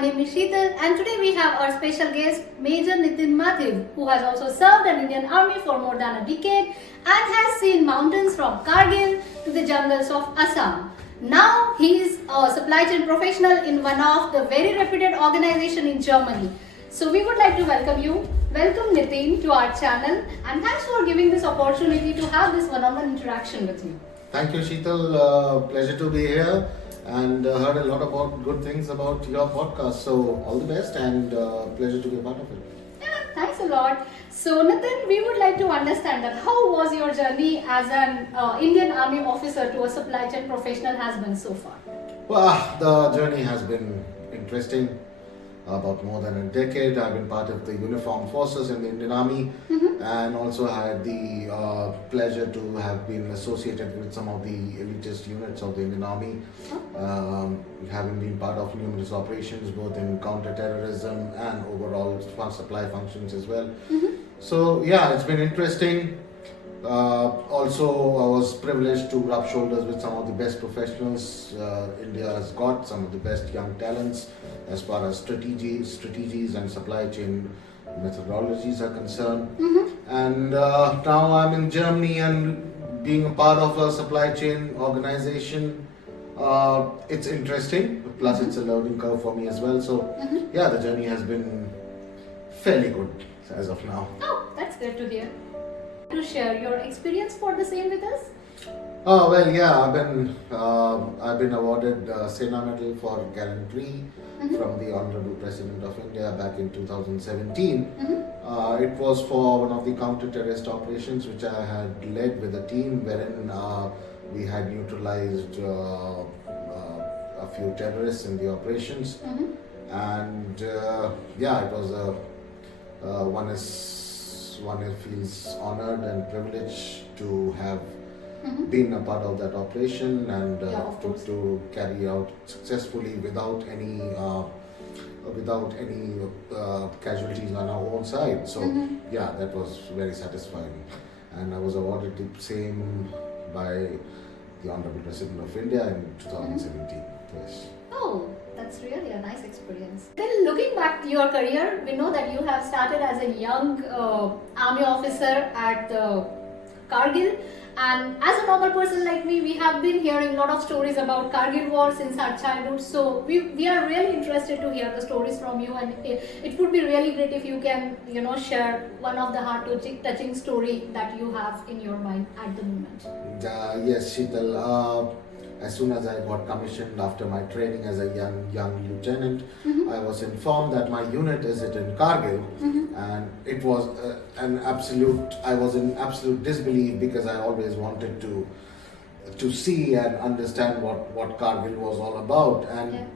name is Sheetal, and today we have our special guest Major Nitin Mathew, who has also served in Indian Army for more than a decade and has seen mountains from Kargil to the jungles of Assam. Now he is a supply chain professional in one of the very reputed organization in Germany. So we would like to welcome you. Welcome Nitin to our channel, and thanks for giving this opportunity to have this one-on-one interaction with you. Thank you, Sheetal. Pleasure to be here, and heard a lot about good things about your podcast. So all the best, and pleasure to be a part of it. Yeah, thanks a lot. So Nitin, we would like to understand that how was your journey as an Indian Army officer to a supply chain professional has been so far? Well, the journey has been interesting. About more than a decade, I've been part of the uniformed forces in the Indian Army, and also had the pleasure to have been associated with some of the elitist units of the Indian Army, having been part of numerous operations both in counter-terrorism and overall supply functions as well. So yeah, it's been interesting. Also, I was privileged to rub shoulders with some of the best professionals India has got, some of the best young talents as far as strategies and supply chain methodologies are concerned. And now I'm in Germany and being a part of a supply chain organization. It's interesting, plus it's a learning curve for me as well. So yeah, the journey has been fairly good as of now. Oh, that's good to hear. To share your experience for the same with us? Oh well, yeah, I've been awarded Sena Medal for gallantry from the Honorable President of India back in 2017. It was for one of the counter-terrorist operations which I had led with a team, wherein we had neutralized a few terrorists in the operations, and yeah, it was one feels honored and privileged to have been a part of that operation and to carry out successfully without any casualties on our own side. So yeah, that was very satisfying, and I was awarded the same by the Honorable President of India in 2017. Yes. Oh, that's really a nice experience. Then looking back to your career, we know that you have started as a young army officer at Kargil, and as a normal person like me, we have been hearing a lot of stories about Kargil war since our childhood. So we are really interested to hear the stories from you, and it would be really great if you can share one of the heart-touching story that you have in your mind at the moment. Yes, Sheetal. As soon as I got commissioned after my training as a young lieutenant, I was informed that my unit is in Kargil, and it was I was in absolute disbelief because I always wanted to see and understand what Kargil was all about, and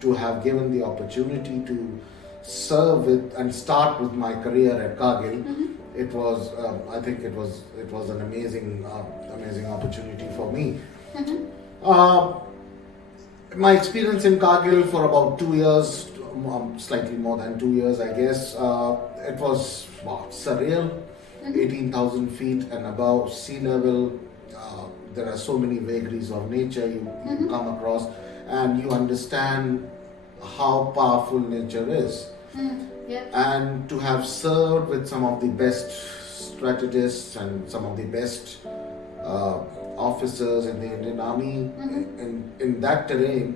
to have given the opportunity to serve with and start with my career at Kargil. It was I think it was an amazing opportunity for me. My experience in Kargil for about 2 years, slightly more than 2 years, I guess. It was surreal. 18,000 feet and above sea level. There are so many vagaries of nature you come across, and you understand how powerful nature is. And to have served with some of the best strategists and some of the best officers in the Indian Army in that terrain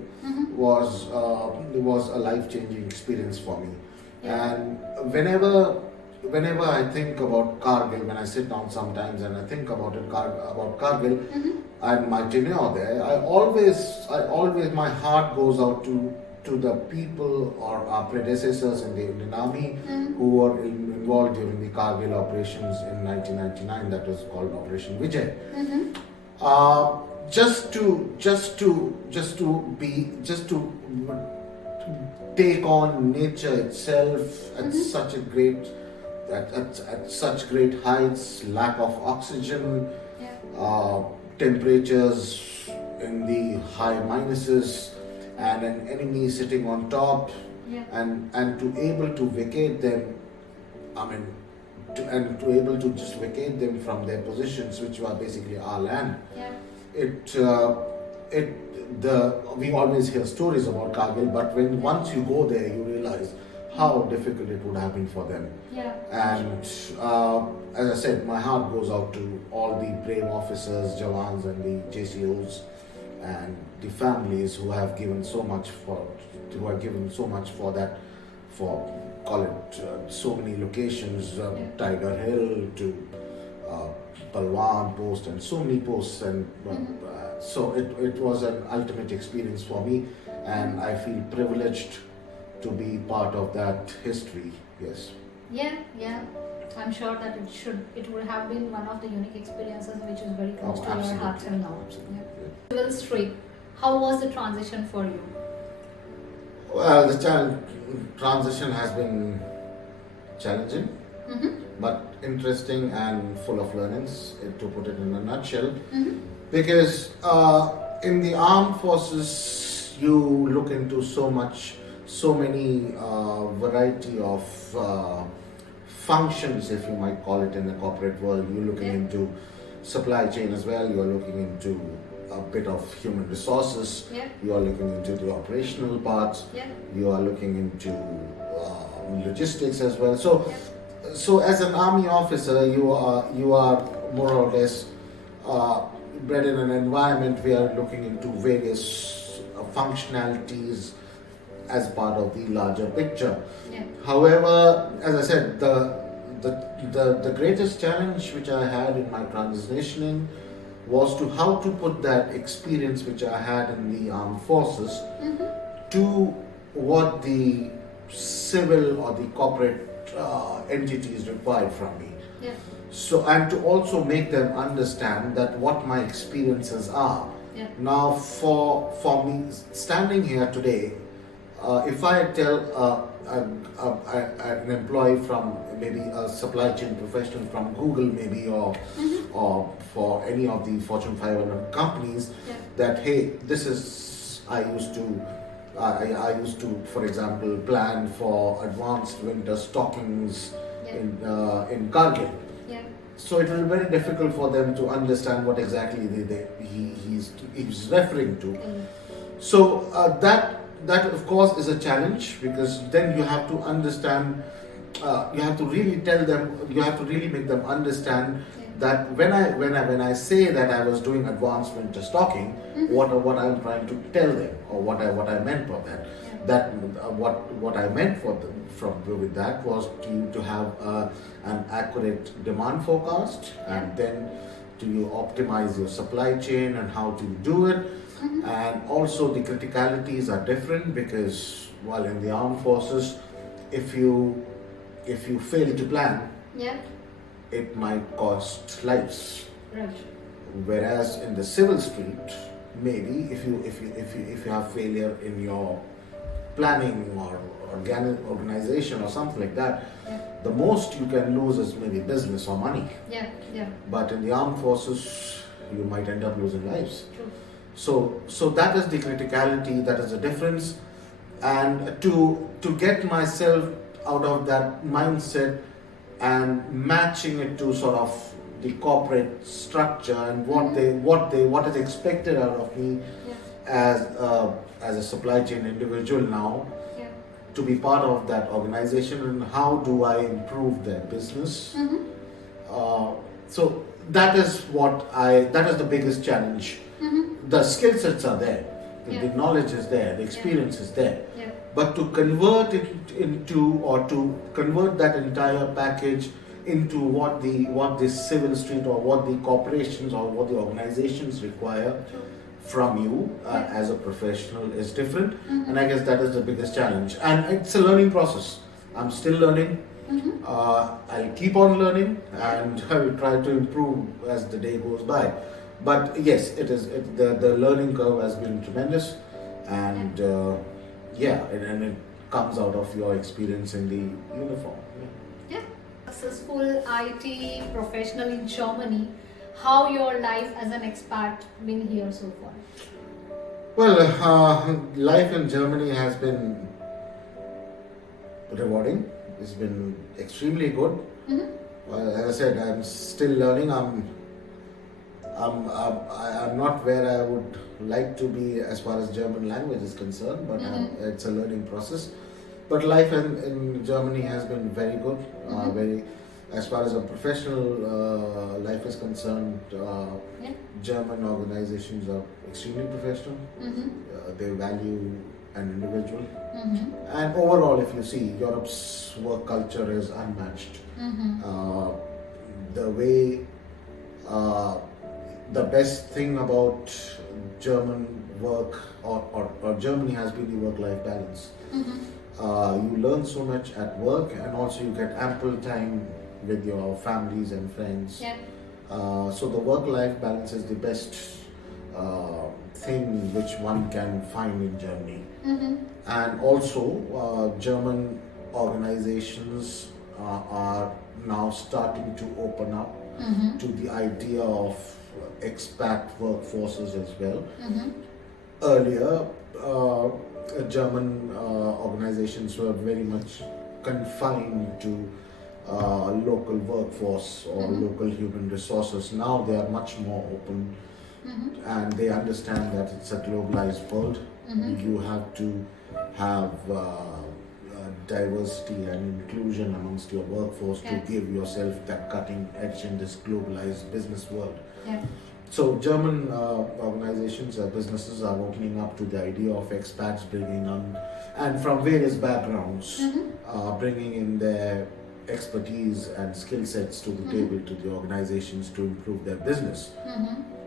was a life-changing experience for me. And whenever I think about Kargil, when I sit down sometimes and I think about Kargil and my tenure there, I always my heart goes out to the people or our predecessors in the Indian Army who were involved during the Kargil operations in 1999. That was called Operation Vijay. Just to take on nature itself at such a great at such great heights, lack of oxygen, temperatures in the high minuses, and an enemy sitting on top, and to able to vacate them, to able to just vacate them from their positions, which were basically our land. It we always hear stories about Kargil, but when once you go there, you realize how difficult it would have been for them. Yeah. And as I said, my heart goes out to all the brave officers, Jawans, and the JCOs, and the families who have given so much for that, for call it so many locations, Tiger Hill to Palwan post, and so many posts, and so it was an ultimate experience for me, and I feel privileged to be part of that history. Yes. Yeah. I'm sure that it would have been one of the unique experiences which is very close to your heart till now. Absolutely. Civil streak, how was the transition for you? Well, the transition has been challenging, but interesting and full of learnings, to put it in a nutshell. Because in the armed forces, you look into so many variety of functions, if you might call it, in the corporate world. You're looking into supply chain as well. You're looking into a bit of human resources. You are looking into the operational parts. You are looking into logistics as well. So as an army officer, you are more or less bred in an environment where looking into various functionalities as part of the larger picture. However, as I said, the greatest challenge which I had in my transitioning was to how to put that experience which I had in the armed forces to what the civil or the corporate entities required from me. So, and to also make them understand that what my experiences are. Now, for me standing here today, if I tell an employee from maybe a supply chain professional from Google, maybe, or for any of the Fortune 500 companies, that hey, this is I used to, for example, plan for advanced winter stockings in Kargil. So it will be very difficult for them to understand what exactly he's referring to. So that of course is a challenge, because then you have to understand, you have to really tell them, you have to really make them understand that when I say that I was doing advanced winter stocking, what I'm trying to tell them, or what I meant for that. That what I meant with that was to have an accurate demand forecast, and then to optimize your supply chain and how to do it. And also the criticalities are different, because while in the armed forces, if you fail to plan, it might cost lives. Whereas in the civil street, maybe if you have failure in your planning or organization or something like that, the most you can lose is maybe business or money. But in the armed forces, you might end up losing lives. So that is the criticality, that is the difference. And to get myself out of that mindset and matching it to sort of the corporate structure and what is expected out of me as a supply chain individual now, to be part of that organization, and how do I improve their business. So that is the biggest challenge. The skill sets are there, the knowledge is there, the experience is there, but to convert it into, or to convert that entire package into what the civil street or what the corporations or what the organizations require from you as a professional is different. And I guess that is the biggest challenge, and it's a learning process. I'm still learning. I'll keep on learning, and I will try to improve as the day goes by. But yes, the learning curve has been tremendous, and and it comes out of your experience in the uniform. Successful IT professional in Germany, how your life as an expat been here so far? Well, life in Germany has been rewarding. It's been extremely good. As I said, I'm still learning. I'm not where I would like to be as far as German language is concerned, but it's a learning process. But life in Germany has been very good. Very, as far as a professional life is concerned, German organizations are extremely professional. They value an individual, and overall, if you see, Europe's work culture is unmatched. The way, the best thing about German work or Germany has been the work-life balance. You learn so much at work, and also you get ample time with your families and friends. So the work-life balance is the best thing which one can find in Germany. And also German organizations are now starting to open up to the idea of expat workforces as well. Earlier, German organizations were very much confined to local workforce or local human resources. Now they are much more open, and they understand that it's a globalized world. You have to have diversity and inclusion amongst your workforce to give yourself that cutting edge in this globalized business world. So German organizations, businesses are opening up to the idea of expats bringing on, and from various backgrounds, bringing in their expertise and skill sets to the table to the organizations to improve their business.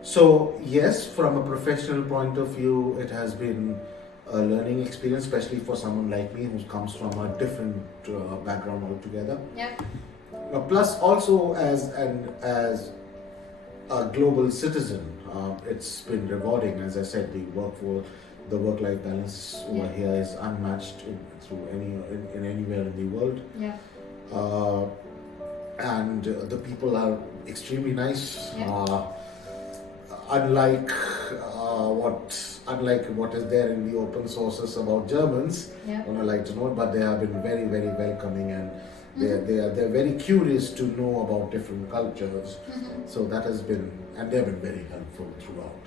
So yes, from a professional point of view, it has been a learning experience, especially for someone like me who comes from a different background altogether. Plus also as a global citizen, it's been rewarding. As I said, the work-life balance over here is unmatched in anywhere in the world. And the people are extremely nice. Unlike what is there in the open sources about Germans, on a lighter note, but they have been very, very welcoming, and they're very curious to know about different cultures. So that has been, and they've been very helpful throughout.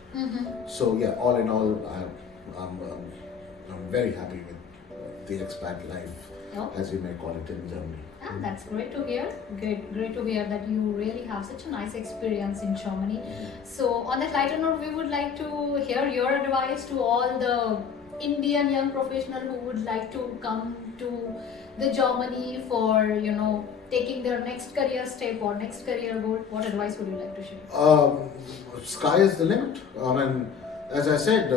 So yeah, all in all, I'm very happy with the expat life, as you may call it, in Germany. That's great to hear. Great to hear that you really have such a nice experience in Germany. So on that lighter note, we would like to hear your advice to all the Indian young professionals who would like to come to the Germany for taking their next career step or next career goal. What advice would you like to share? Sky is the limit. I mean, as I said,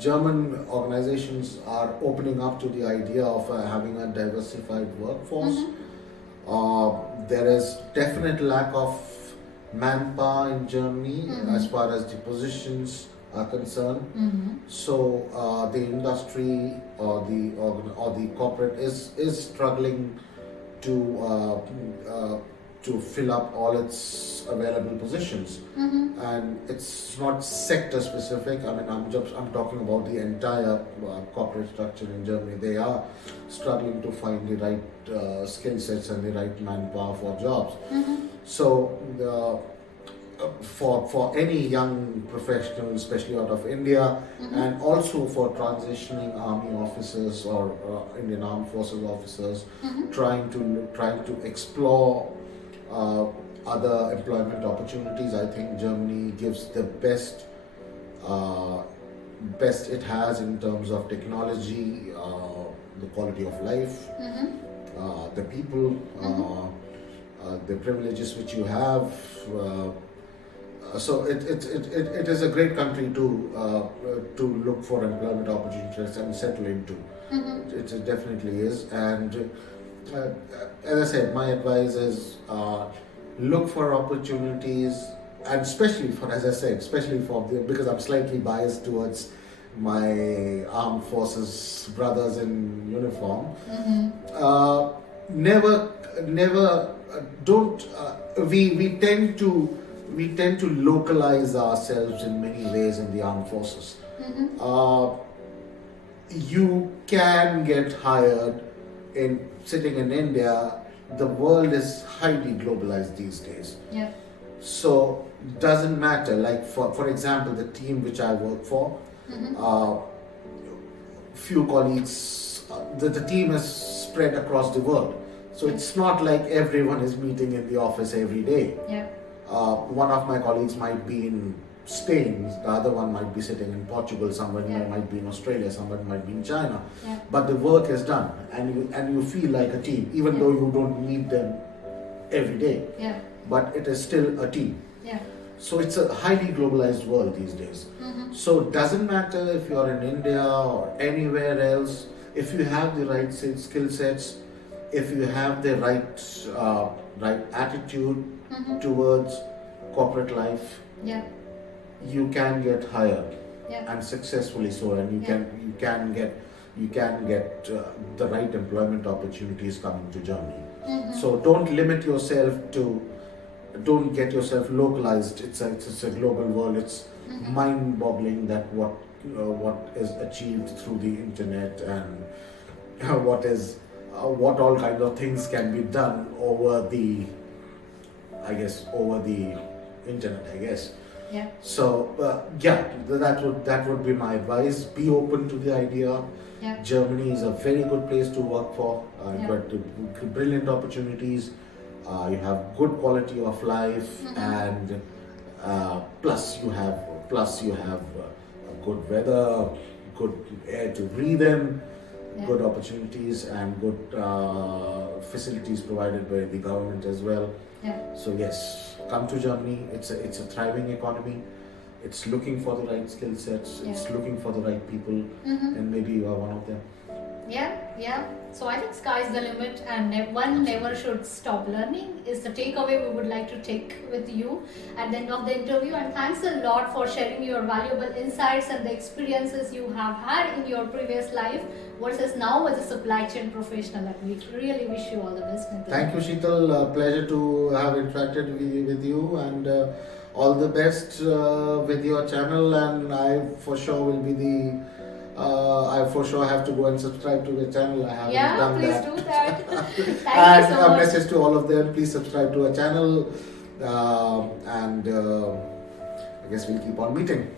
German organizations are opening up to the idea of having a diversified workforce. There is definite lack of manpower in Germany as far as the positions are concerned. So the industry or the corporate is struggling to fill up all its available positions, and it's not sector specific. I mean, I'm talking about the entire corporate structure in Germany. They are struggling to find the right skill sets and the right manpower for jobs. So for any young professional, especially out of India, and also for transitioning army officers or Indian Armed Forces officers, trying to explore other employment opportunities, I think Germany gives the best it has in terms of technology, the quality of life, the people, the privileges which you have. So it is a great country to look for employment opportunities and settle into. It definitely is, and as I said, my advice is look for opportunities, and especially because I'm slightly biased towards my armed forces brothers in uniform. We tend to localize ourselves in many ways in the armed forces. You can get hired sitting in India. The world is highly globalized these days. So doesn't matter. Like for example, the team which I work for, few colleagues, the team is spread across the world. So it's not like everyone is meeting in the office every day. Yeah. One of my colleagues might be in Spain, the other one might be sitting in Portugal, somebody might be in Australia, somebody might be in China. Yeah. But the work is done, and you feel like a team, even though you don't meet them every day. Yeah. But it is still a team. Yeah. So it's a highly globalized world these days. So it doesn't matter if you're in India or anywhere else, if you have the right skill sets, if you have the right attitude towards corporate life, you can get hired, and successfully so, and you can get the right employment opportunities coming to Germany. So don't limit yourself don't get yourself localized. It's a global world. It's mind-boggling that what is achieved through the internet, and what all kind of things can be done over the internet, I guess. Yeah. So that would be my advice. Be open to the idea. Yeah. Germany is a very good place to work for. You've got brilliant opportunities. You have good quality of life, and plus you have good weather, good air to breathe in, good opportunities, and good facilities provided by the government as well. So yes, come to Germany. It's a thriving economy. It's looking for the right skill sets. It's looking for the right people, and maybe you are one of them. Yeah. So I think sky's the limit, and one never should stop learning is the takeaway we would like to take with you at the end of the interview. And thanks a lot for sharing your valuable insights and the experiences you have had in your previous life versus now as a supply chain professional. And we really wish you all the best. Thank you, Sheetal. Pleasure to have interacted with you, and all the best with your channel. And I for sure will be I for sure have to go and subscribe to the channel. I haven't done that. Please do that. Thank And you so a much. message to all of them: please subscribe to our channel, and I guess we'll keep on meeting.